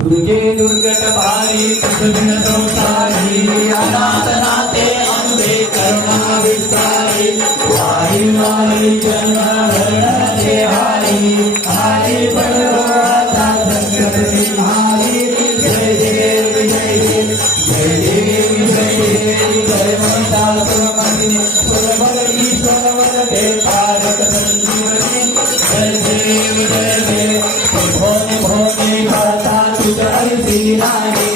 दुर्गे दुर्गट पारी कृष्ण संसारी अनाथ नाते अंबे करुणा विस्तारी वारी वारी जन्म भरण दे हारी हारी बड़वाता संकट निहारी जय देव जय देव जय देव जय देव जय माता सुरमणि सुरभग ईश्वर वरदे तारक संजीवनी जय देव जय देव भोले भोले माता जय दीनारे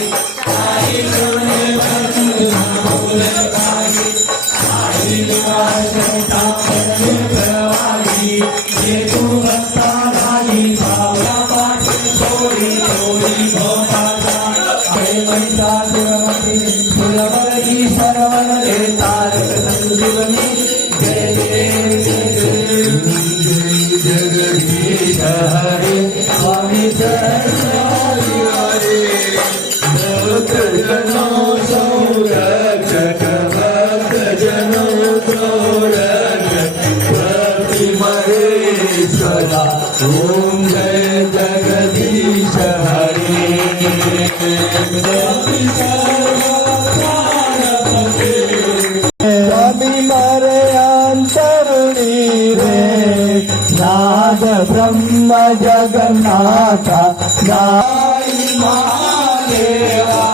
आई सोने बंद भोले काली आई वासंता करने प्रवाही ये तू रस्ता ढाली भावना पाठ छोड़ी छोड़ी भोला जय महिषा सुरमति सुरवर ईश्वर वन दे तारक संजीवनी जय देव जय देव जगदीश हरे स्वामी ओम जय जगदीश हरे स्वामी मारे अंतरुणी रे नाद ब्रह्म जगन्नाथ नाई महादेवा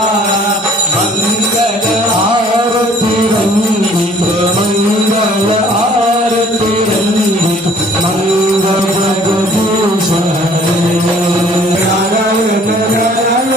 मंगल आरती मंगल आरती मंगल जगदीश नारायण नारायण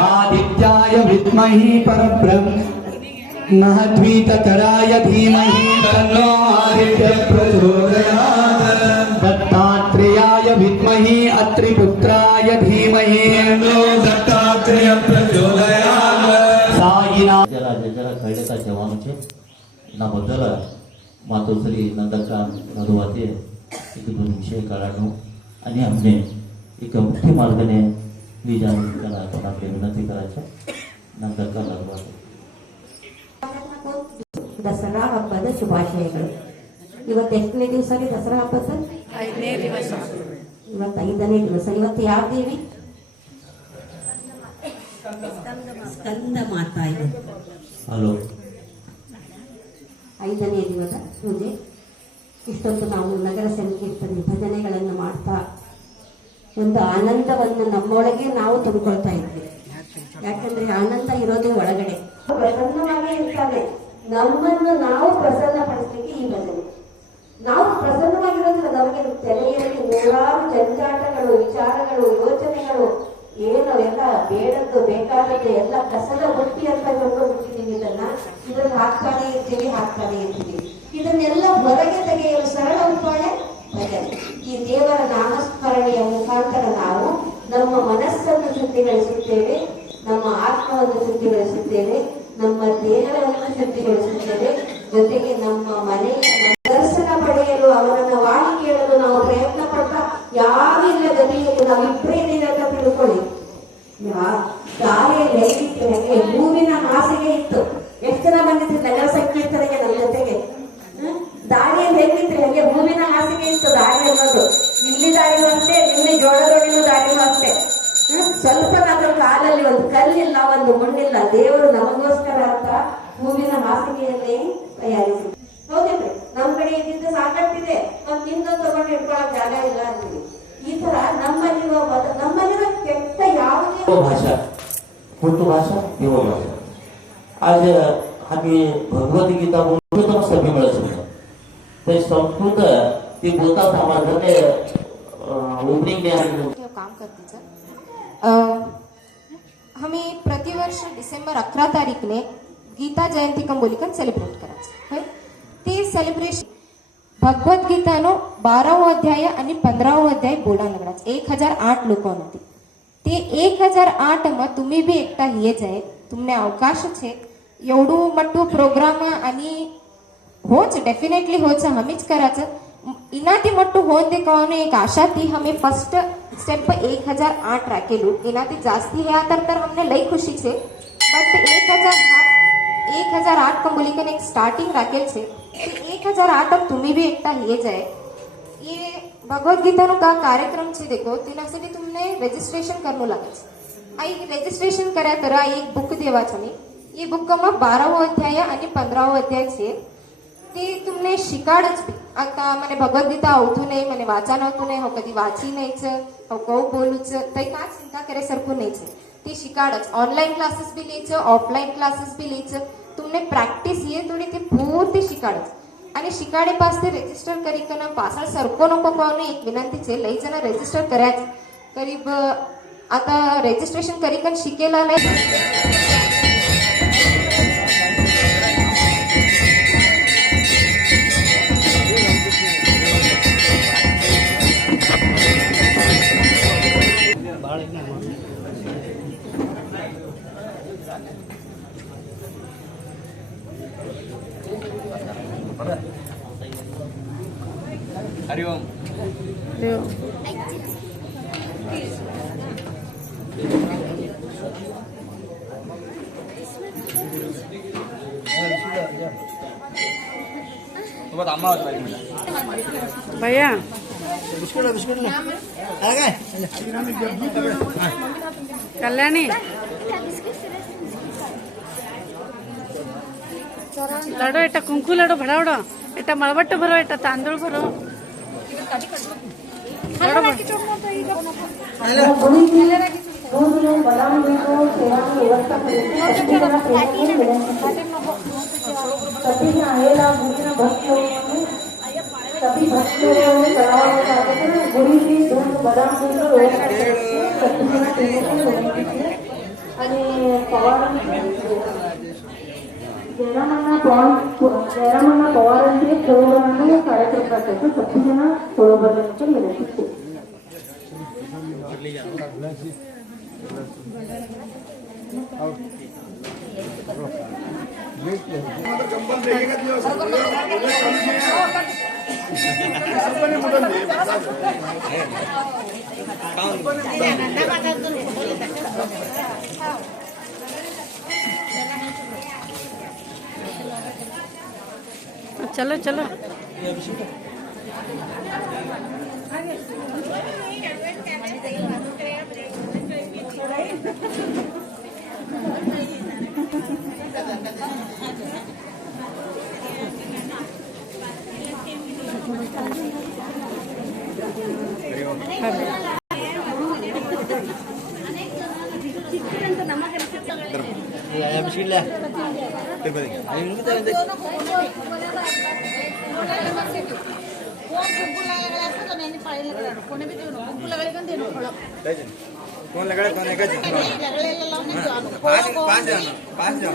आदित्याय विद्महे परब्रह्म महद्वीतकराय धीमहि तन्नो आदित्यः प्रचोदयात् दत्तात्रेयाय विद्महे अत्रिपुत्राय धीमहि तन्नो दत्तात्रेयः प्रचोदयात् साईनाथ जरा खैडेचा जवान છે ના બદલ માતોશ્રી નંદકાન નદવાતે એક વિષય કાળાનો અને અમને એક મુખ્ય માર્ગને બીજાને કલાકોના વિનંતી કરે છે નંદકા લગવાતે ದಸರಾ ಹಬ್ಬದ ಶುಭಾಶಯಗಳು. ಇವತ್ತು ಎಷ್ಟನೇ ದಿವಸ ರೀ ದಸರಾ ಹಬ್ಬದ? 5ನೇ ದಿವಸ. ಇವತ್ತು 5ನೇ ದಿವಸ. ಇವತ್ತು ಯಾವ ದೇವಿ? ಸ್ಕಂದ ಮಾತಾ. ಹಲೋ 5ನೇ ದಿವಸ ಪೂಜೆ. ಇಷ್ಟೊತ್ತು ನಾವು ನಗರ ಸಂಕೀರ್ತನೆ ಭಜನೆಗಳನ್ನು ಮಾಡ್ತಾ ಒಂದು ಆನಂದವನ್ನು ನಮ್ಮೊಳಗೆ ನಾವು ತುಂಬಿಕೊಳ್ತಾ ಇದ್ವಿ. ಯಾಕಂದ್ರೆ ಆನಂದ ಇರೋದು ಒಳಗಡೆ. ಪ್ರಸನ್ನವಾಗಿ ಇರ್ತಾನೆ. ನಮ್ಮನ್ನು ನಾವು ಪ್ರಸನ್ನಪಡಿಸಲಿಕ್ಕೆ ಈ ಭಜನೆ. ನಾವು ಪ್ರಸನ್ನವಾಗಿರೋದಿಲ್ಲ. ನಮಗೆ ತಲೆಯಲ್ಲಿ ನೂರಾರು ಜಂಜಾಟಗಳು, ವಿಚಾರಗಳು, ಯೋಚನೆಗಳು, ಏನು ಎಲ್ಲ ಬೇಡದ್ದು ಬೇಕಾದದ್ದು ಎಲ್ಲ ಕಸದ ಬುಟ್ಟಿ ಅಂತ ಬಿಟ್ಟಿದ್ದೀವಿ. ಇದನ್ನು ಹಾಕ್ತಾನೆ ಇರ್ತೀವಿ. ಇದನ್ನೆಲ್ಲ ಹೊರಗೆ ತೆಗೆಯಲು ಸರಳ ಉಪಾಯ ಭಜನೆ. ಈ ದೇವರ ನಾಮಸ್ಮರಣೆಯ ಮುಖಾಂತರ ನಾವು ನಮ್ಮ ಮನಸ್ಸನ್ನು ಶುದ್ಧಿಗೊಳಿಸುತ್ತೇವೆ, ನಮ್ಮ ಆತ್ಮವನ್ನು ಶುದ್ಧಿಗೊಳಿಸುತ್ತೇವೆ, ನಮ್ಮ ದೇಹವನ್ನು ಶುದ್ಧಿಗೊಳಿಸುತ್ತೇವೆ. ಜೊತೆಗೆ ನಮ್ಮ ಮನೆಯ ದರ್ಶನ ಪಡೆಯಲು ಅವರನ್ನ ವಾಣಿ ಕೇಳಲು ನಾವು ಪ್ರಯತ್ನ ಪಡ್ತಾ ಯಾವಿಲ್ಲ ಗತಿಯಲ್ಲಿ ನಾವು ಇಬ್ಬರೇ ಅಂತ ತಿಳ್ಕೊಳ್ಳಿ. ದಾರಿಯಲ್ಲಿ ಹೇಗಿತ್ತು, ಹೆಂಗೆ ಹೂವಿನ ಹಾಸಿಗೆ ಇತ್ತು. ಎಷ್ಟು ಜನ ಬಂದಿದ್ರು ನಗರ ಸಂಕೀರ್ತನೆಗೆ ನಮ್ಮ ಜೊತೆಗೆ? ದಾರಿಯಲ್ಲಿ ಹೇಗಿತ್ತು, ಹೆಂಗೆ ಹೂವಿನ ಹಾಸಿಗೆ ಇತ್ತು ದಾರಿ ಅನ್ನೋದು. ಇಲ್ಲಿ ದಾರಿನೂ ಅಷ್ಟೇ, ಇಲ್ಲಿ ಜೋಳದೊಡಿನ ದಾರಿನೂ ಅಷ್ಟೇ. ಸ್ವಲ್ಪ ನಮ್ಮ ಕಾಲಲ್ಲಿ ಒಂದು ಕಲ್ಲಿಲ್ಲ, ಒಂದು ಮಣ್ಣಿಲ್ಲ. ದೇವರು ನಮಗೋಸ್ಕರ ಅಂತ ಹೂವಿನ ಹಾಸಿಗೆಯನ್ನೇ ತಯಾರಿಸಿ. ಹೌದೇನ್ರಿ? ನಮ್ ಕಡೆ ಇದ್ದಿದ್ದು ಸಾಕಷ್ಟಿದೆ, ಮತ್ ನಿಂದೊಂದು ತಗೊಂಡು ಇಟ್ಕೊಳಕ್ ಜಾಗ ಇಲ್ಲ ಅಂತೀವಿ. ಈ ತರ ನಮ್ಮಲ್ಲಿರೋ ಕೆಟ್ಟ ಯಾವುದೇ भाषा कोणती भाषा देव भाषा. आज आम्ही भगवद्गीता बोलतो तर सगळी मिळत ते संस्कृत ते बोलता समाजाने ओपनिंग डे आहे काम करते सर. आम्ही प्रतिवर्ष डिसेंबर 11 तारीखने गीता जयंती कंबोलीकन सेलिब्रेट करायचं होय. ते सेलिब्रेशन भगवद्गीतानो 12વો અધ્યાય અને 15વો અધ્યાય બોલા લગડાच 1008 લોકો નથી તે 1008 માં तुम्ही बी एकटा ये जाय तुमने अवकाश छे एवढं मोठं प्रोग्राम आणि होच डेफिनेटली होच हमीच करायचं इनाથી મોટું હોન દેખાવાનું એક આશાથી અમે ફર્સ્ટ સ્ટેપ 1008 રાખેલું એનાથી જાસ્તી હે तर અમને લઈ ખુશી છે બટ 1008 कंबोलीकन एक स्टार्टिंग राखेल छे 1008 अब तुम्ही भी एकटा ये जाए ये भगवत गीता नो का कार्यक्रम छे देखो तेनासाठी तुमने रजिस्ट्रेशन करनो लागे छे आ एक रजिस्ट्रेशन કર્યા તરા એક બુક દેવા છે ને ये बुक માં 12વો અધ્યાય અને 15વો અધ્યાય છે તે તમને શીખાડ જ आता મને ભગવદ્ગીતા આવતું નહીં મને વાંચન આવતું નહીં હું કદી વાંચી નહીં છે હું કહું બોલું છે તો કાં ચિંતા કરે સરખું નહીં છે તે શીખાડ જ ઓનલાઈન ક્લાસીસ બી લે છે ઓફલાઈન ક્લાસીસ બી લે છે तुमने प्रॅक्टिस ये थोडी ते पूर्ती शिकाडच आणि शिकाडे पास ते रजिस्टर करी कना पासळ सरको नको कोणी एक विनंती छे लई जण रजिस्टर कराच करीब आता रजिस्ट्रेशन करी कन शिकेला लय हरिओम भैया कल्याणी लाडू एटा कुंकू लाडू भरावडो एटा मळबट्ट भरो एटा तांदूळ भरो लाडू सभी भक्तों ने चढ़ावा चाहते थे गुड़ी की दूध बदाम दूध आणि जयरामण्णा पवारांचे सोळोबरांना कार्यक्रम करायचं सगळी जण सोळोबरांच्या विनंती चलो चलो कौन लगा कौन है पांच जन